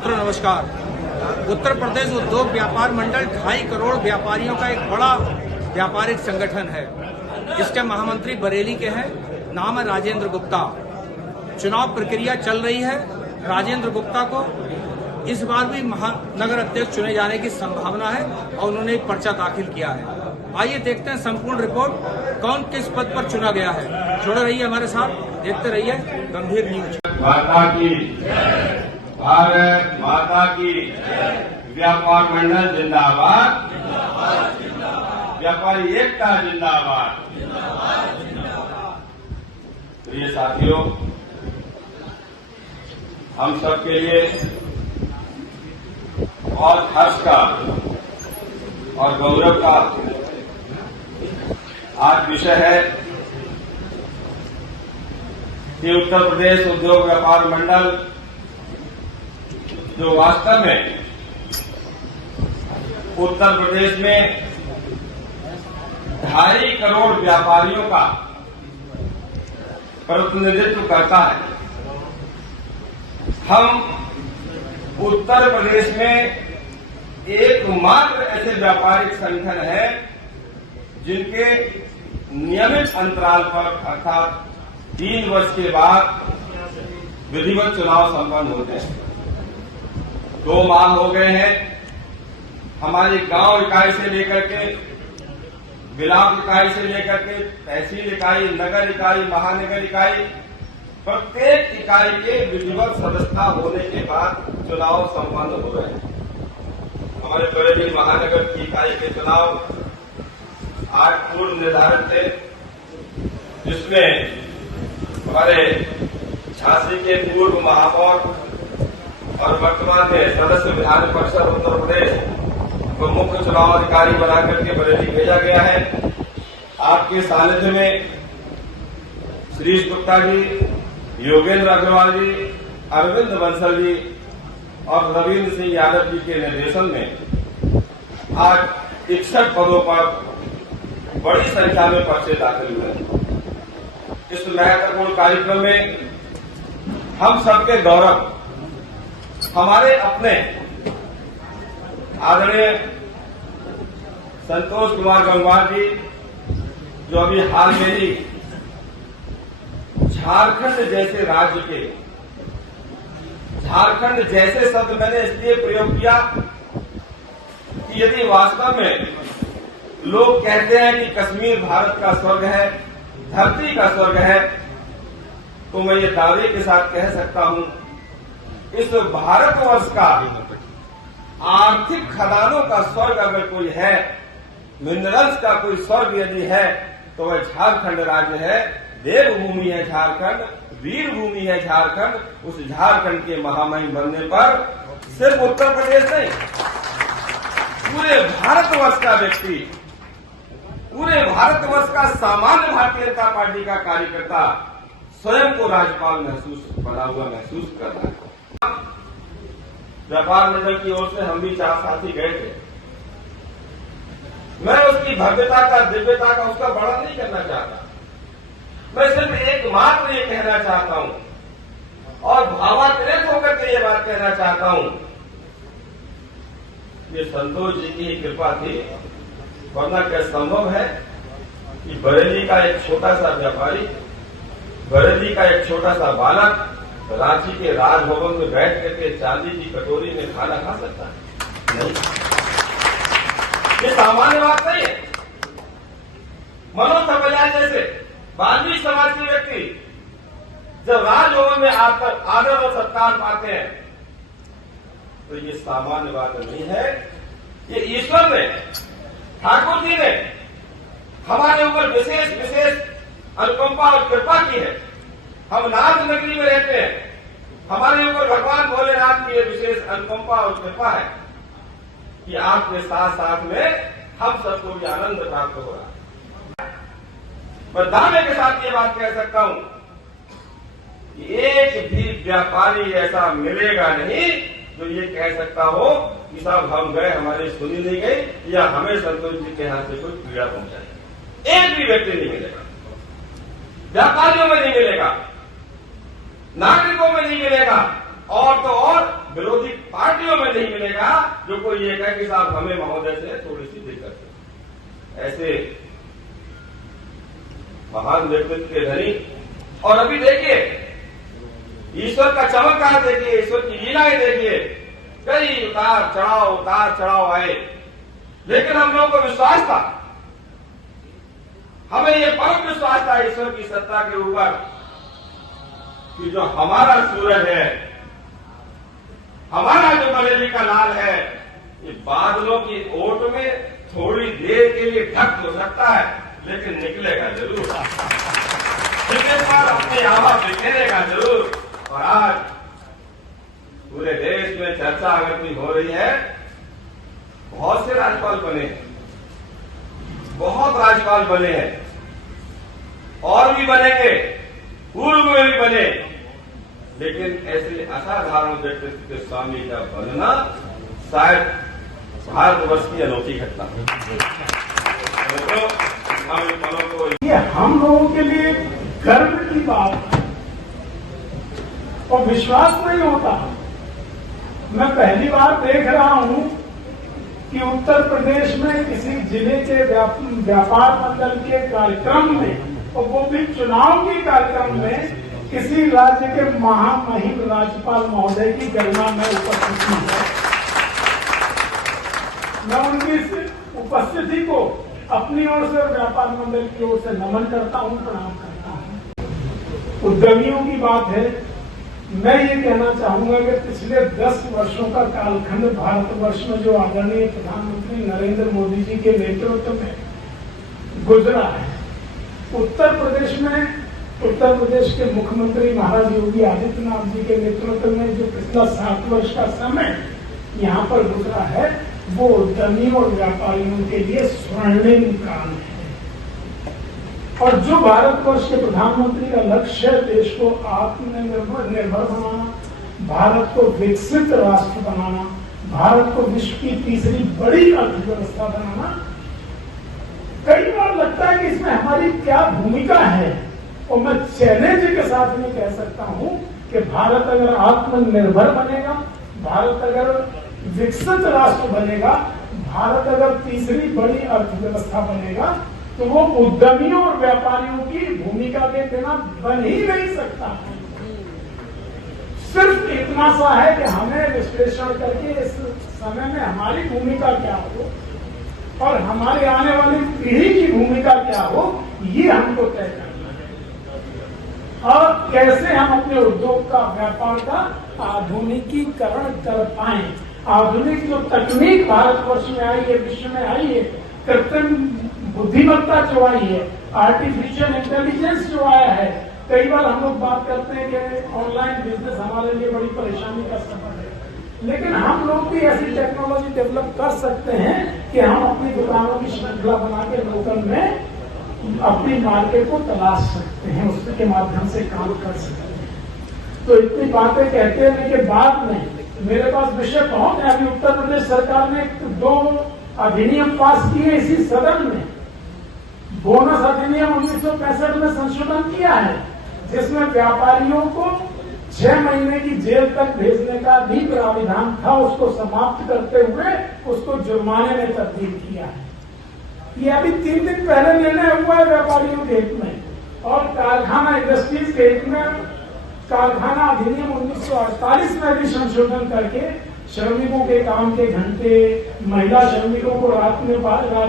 मित्रों नमस्कार। उत्तर प्रदेश उद्योग व्यापार मंडल 2.5 करोड़ व्यापारियों का एक बड़ा व्यापारिक संगठन है। इसके महामंत्री बरेली के हैं, नाम है राजेंद्र गुप्ता। चुनाव प्रक्रिया चल रही है। राजेंद्र गुप्ता को इस बार भी महानगर अध्यक्ष चुने जाने की संभावना है और उन्होंने एक पर्चा दाखिल किया है। आइए देखते हैं संपूर्ण रिपोर्ट, कौन किस पद पर चुना गया है। जुड़े रहिए हमारे साथ, देखते रहिए गंभीर न्यूज। माता की भारत माता की व्यापार मंडल जिंदाबाद, व्यापारी एकता जिंदाबाद। प्रिय साथियों, हम सबके लिए बहुत हर्ष का और गौरव का आज विषय है कि उत्तर प्रदेश उद्योग व्यापार मंडल जो वास्तव में उत्तर प्रदेश में 2.5 करोड़ व्यापारियों का प्रतिनिधित्व करता है। हम उत्तर प्रदेश में एकमात्र ऐसे व्यापारिक संगठन है जिनके नियमित अंतराल पर अर्थात 3 वर्ष के बाद विधिवत चुनाव संपन्न होते हैं। 2 माह हो गए हैं। हमारी गांव इकाई से लेकर के ब्लॉक इकाई से लेकर के तहसील इकाई, नगर इकाई, महानगर इकाई, प्रत्येक इकाई के विधिवत सदस्यता होने के बाद चुनाव संपन्न हो रहे हैं। हमारे बरेली महानगर की इकाई के चुनाव आज पूर्व निर्धारित थे, जिसमें हमारे झांसी के पूर्व महापौर और वर्तमान में सदस्य विधान परिषद उत्तर प्रदेश को मुख्य चुनाव अधिकारी बना करके बरेली भेजा गया है। आपके सानिध्य में श्रीश गुप्ता जी, योगेंद्र अग्रवाल जी, अरविंद बंसल जी और रविंद्र सिंह यादव जी के निर्देशन में आज 61 पदों पर बड़ी संख्या में पर्चे दाखिल हुए। इस महत्वपूर्ण कार्यक्रम में हम सबके गौरव हमारे अपने आदरणीय संतोष कुमार गंगवार जी, जो अभी हाल में ही झारखंड जैसे राज्य के, झारखंड जैसे शब्द मैंने इसलिए प्रयोग किया कि यदि वास्तव में लोग कहते हैं कि कश्मीर भारत का स्वर्ग है, धरती का स्वर्ग है, तो मैं ये दावे के साथ कह सकता हूं, इस भारतवर्ष का आर्थिक खदानों का स्वर्ग अगर कोई है, मिनरल्स का कोई स्वर्ग यदि है, तो वह झारखंड राज्य है। देवभूमि है झारखंड, वीर भूमि है झारखंड। उस झारखंड के महामहिम बनने पर सिर्फ उत्तर प्रदेश नहीं, पूरे भारतवर्ष का व्यक्ति, पूरे भारतवर्ष का सामान्य भारतीय जनता पार्टी का कार्यकर्ता स्वयं को राज्यपाल बना हुआ महसूस कर रहा है। व्यापार मंडल की ओर से हम भी 4 साथी गए थे। मैं उसकी भव्यता का, दिव्यता का, उसका वर्णन नहीं करना चाहता। मैं सिर्फ एकमात्र ये कहना चाहता हूं और भावात्मक होकर के ये बात कहना चाहता हूं, ये संतोष जी की ही कृपा थी, वरना क्या संभव है कि बरेली का एक छोटा सा व्यापारी, बरेली का एक छोटा सा बालक रांची के राजभवन में बैठ करके चांदी की कटोरी में खाना खा सकता है? नहीं, ये सामान्य बात नहीं है। मनोज सपलिया जैसे बाल्मीकि समाज के व्यक्ति जब राजभवन में आकर आदर और सत्कार पाते हैं, तो ये सामान्य बात नहीं है। ये ईश्वर ने, ठाकुर जी ने हमारे ऊपर विशेष अनुकंपा और कृपा की है। हम नाथ नगरी में रहते हैं, हमारे ऊपर भगवान भोलेनाथ की ये विशेष अनुकंपा और कृपा है कि आपके साथ साथ में हम सबको भी आनंद प्राप्त हो रहा है। मैं दावे के साथ ये बात कह सकता हूं कि एक भी व्यापारी ऐसा मिलेगा नहीं जो ये कह सकता हो कि साहब हम गए, हमारी सुनी नहीं गई, या हमें संतोष जी के हाथ से कोई पीड़ा पहुंचाई। एक भी व्यक्ति नहीं मिलेगा, व्यापारियों में नहीं मिलेगा, नागरिकों में नहीं मिलेगा, और तो और विरोधी नहीं मिलेगा जो कोई ये कहे कि साहब हमें महोदय से थोड़ी सी दिक्कत है। ऐसे महान व्यक्तित्व के धनी। और अभी देखिए ईश्वर का चमत्कार देखिए, ईश्वर की लीलाएं देखिए, कई उतार चढ़ाव आए, लेकिन हम लोगों को विश्वास था, हमें ये परम विश्वास था ईश्वर की सत्ता के ऊपर कि जो हमारा सूरज है, हमारा जो बरेली का लाल है, ये बादलों की ओट में थोड़ी देर के लिए ढक हो सकता है, लेकिन निकलेगा जरूर, अपनी आभा बिखेरेगा जरूर। और आज पूरे देश में चर्चा अगर कोई हो रही है, बहुत से राज्यपाल बने हैं, बहुत राज्यपाल बने हैं, और भी बनेंगे, पूर्व में भी बने, लेकिन ऐसे असाधारण व्यक्तित्व के स्वामी का बनना शायद भारतवर्ष की अनोखी घटना है। ये हम लोगों के लिए गर्व की बात है और विश्वास नहीं होता। मैं पहली बार देख रहा हूं कि उत्तर प्रदेश में किसी जिले के व्यापार मंडल के कार्यक्रम में, और वो भी चुनाव के कार्यक्रम में, किसी राज्य के महामहिम राज्यपाल महोदय की गरिमा में उपस्थिति है। मैं उनकी इस उपस्थिति को अपनी ओर से और व्यापार मंडल की ओर से नमन करता हूं, प्रणाम करता हूं। उद्यमियों की बात है, मैं ये कहना चाहूंगा कि पिछले 10 वर्षों का कालखंड भारतवर्ष में जो आदरणीय प्रधानमंत्री नरेंद्र मोदी जी के नेतृत्व में गुजरा है, उत्तर प्रदेश के मुख्यमंत्री महाराज योगी आदित्यनाथ जी के नेतृत्व में जो पिछला 7 वर्ष का समय यहाँ पर गुजरा है, वो उद्यमियों और व्यापारियों के लिए स्वर्णिम काल है। और जो भारतवर्ष के प्रधानमंत्री का लक्ष्य है, देश को आत्मनिर्भर बनाना, भारत को विकसित राष्ट्र बनाना, भारत को विश्व की तीसरी बड़ी अर्थव्यवस्था बनाना, कई बार लगता है कि इसमें हमारी क्या भूमिका है। और मैं चैलेंज के साथ में कह सकता हूं कि भारत अगर आत्मनिर्भर बनेगा, भारत अगर विकसित राष्ट्र बनेगा, भारत अगर तीसरी बड़ी अर्थव्यवस्था बनेगा, तो वो उद्यमियों और व्यापारियों की भूमिका के बिना बन ही नहीं सकता। सिर्फ इतना सा है कि हमें विश्लेषण करके इस समय में हमारी भूमिका क्या हो और हमारी आने वाली पीढ़ी की भूमिका क्या हो, ये हमको तय करना है। और कैसे हम अपने उद्योग का, व्यापार का आधुनिकीकरण कर पाए। आधुनिक जो तकनीक भारतवर्ष में आई है, विश्व में आई है, कृत्रिम बुद्धिमत्ता जो आई है, आर्टिफिशियल इंटेलिजेंस जो आया है, कई बार हम लोग बात करते हैं कि ऑनलाइन बिजनेस हमारे लिए बड़ी परेशानी का सबब है, लेकिन हम लोग भी ऐसी टेक्नोलॉजी डेवलप कर सकते हैं कि हम अपनी दुकानों की श्रृंखला बना के लोकल में अपनी मार्केट को तलाश सकते हैं, उसके माध्यम से काम कर सकते हैं। तो इतनी बातें कहते हैं कि बाद में मेरे पास विषय बहुत है। अभी उत्तर प्रदेश सरकार ने 2 अधिनियम पास किए इसी सदन में। बोनस अधिनियम 1965 में संशोधन किया है, जिसमें व्यापारियों को 6 महीने की जेल तक भेजने का भी प्राविधान था, उसको समाप्त करते हुए उसको जुर्माने में तब्दील किया है। ये अभी 3 दिन पहले निर्णय हुआ है व्यापारियों के हित में। और कारखाना इंडस्ट्रीज के हित में कारखाना अधिनियम 1948 में भी संशोधन करके श्रमिकों के काम के घंटे, महिला श्रमिकों को रात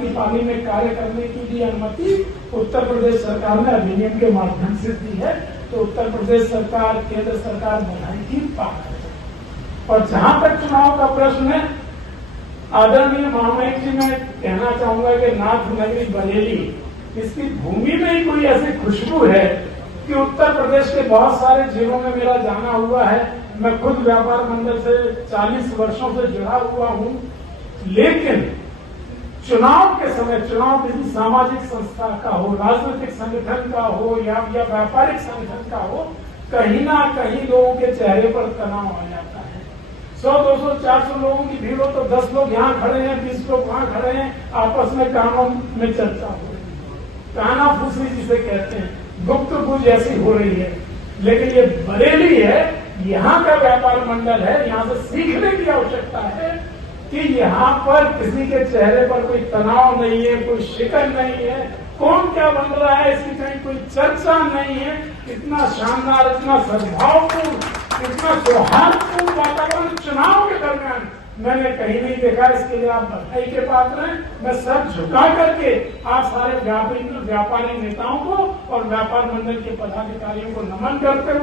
की पाली में कार्य करने की भी अनुमति उत्तर प्रदेश सरकार ने अधिनियम के माध्यम से दी है। तो उत्तर प्रदेश सरकार, केंद्र सरकार बधाई की पात्र है। और जहां तक चुनाव का प्रश्न है, आदरणीय महामहिम जी, मैं कहना चाहूंगा कि नाथ नगरी बरेली, इसकी भूमि में ही कोई ऐसी खुशबू है कि उत्तर प्रदेश के बहुत सारे जिलों में मेरा जाना हुआ है। मैं खुद व्यापार मंडल से 40 वर्षों से जुड़ा हुआ हूं, लेकिन चुनाव के समय, चुनाव किसी सामाजिक संस्था का हो, राजनीतिक संगठन का हो या व्यापारिक संगठन का हो, कहीं ना कहीं लोगों के चेहरे पर तनाव आ जाता है। 100, 200, 400 लोगों की भीड़ हो तो 10 लोग यहाँ खड़े हैं, 20 लोग वहां खड़े हैं, आपस में कामों में चर्चा हो रही है, कानाफूसी जिसे कहते हैं, गुप्तगू जैसी हो रही है। लेकिन ये बरेली है यहाँ का व्यापार मंडल है, यहाँ से सीखने की आवश्यकता है कि यहाँ पर किसी के चेहरे पर कोई तनाव नहीं है, कोई शिकन नहीं है, कौन क्या बन रहा है इसकी कहीं कोई चर्चा नहीं है। इतना शानदार, इतना सद्भावपूर्ण, इतना सौहार्दपूर्ण वातावरण चुनाव के दरमियान मैंने कहीं नहीं देखा। इसके लिए आप बधाई के पात्र हैं। मैं सर झुका करके आप सारे व्यापारी नेताओं को और व्यापार मंडल के पदाधिकारियों को नमन करते हूँ।